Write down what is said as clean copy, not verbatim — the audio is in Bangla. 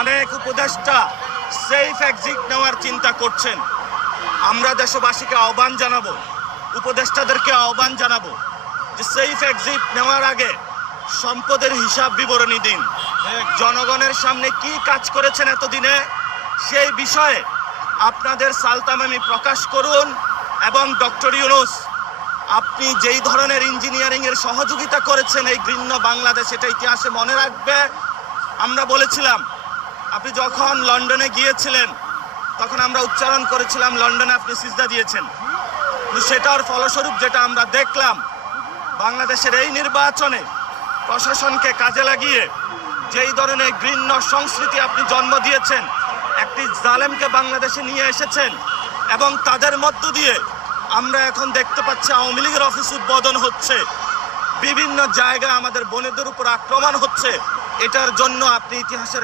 অনেক উপদেষ্টা সেফ এক্সিট নেওয়ার চিন্তা করছেন। আমরা দেশবাসীকে আহ্বান জানাবো, উপদেষ্টাদেরকে আহ্বান জানাবো যে সেফ এক্সিট নেওয়ার আগে সম্পদের হিসাব বিবরণী দিন। জনগণের সামনে কি কাজ করেছেন এতদিনে সেই বিষয়ে আপনাদের সালতামামি প্রকাশ করুন। এবং ডক্টর ইউনূস, আপনি যেই ধরনের ইঞ্জিনিয়ারিং এর সহযোগিতা করেছেন এই ঘৃণ্য বাংলাদেশ, এটা ইতিহাসে মনে রাখবে। আমরা বলেছিলাম, আপনি যখন লন্ডনে গিয়েছিলেন তখন আমরা উচ্চারণ করেছিলাম লন্ডনে আপনি সিজদা দিয়েছেন, কিন্তু সেটার ফলস্বরূপ যেটা আমরা দেখলাম, বাংলাদেশের এই নির্বাচনে প্রশাসনকে কাজে লাগিয়ে যেই ধরনের ঘৃণ্য সংস্কৃতি আপনি জন্ম দিয়েছেন, একটি জালেমকে বাংলাদেশে নিয়ে এসেছেন এবং তাদের মধ্য দিয়ে আমরা এখন দেখতে পাচ্ছি আওয়ামী লীগের অফিস উদ্বোধন হচ্ছে, বিভিন্ন জায়গায় আমাদের বোনেদের উপর আক্রমণ হচ্ছে। এটার জন্য আপনি ইতিহাসের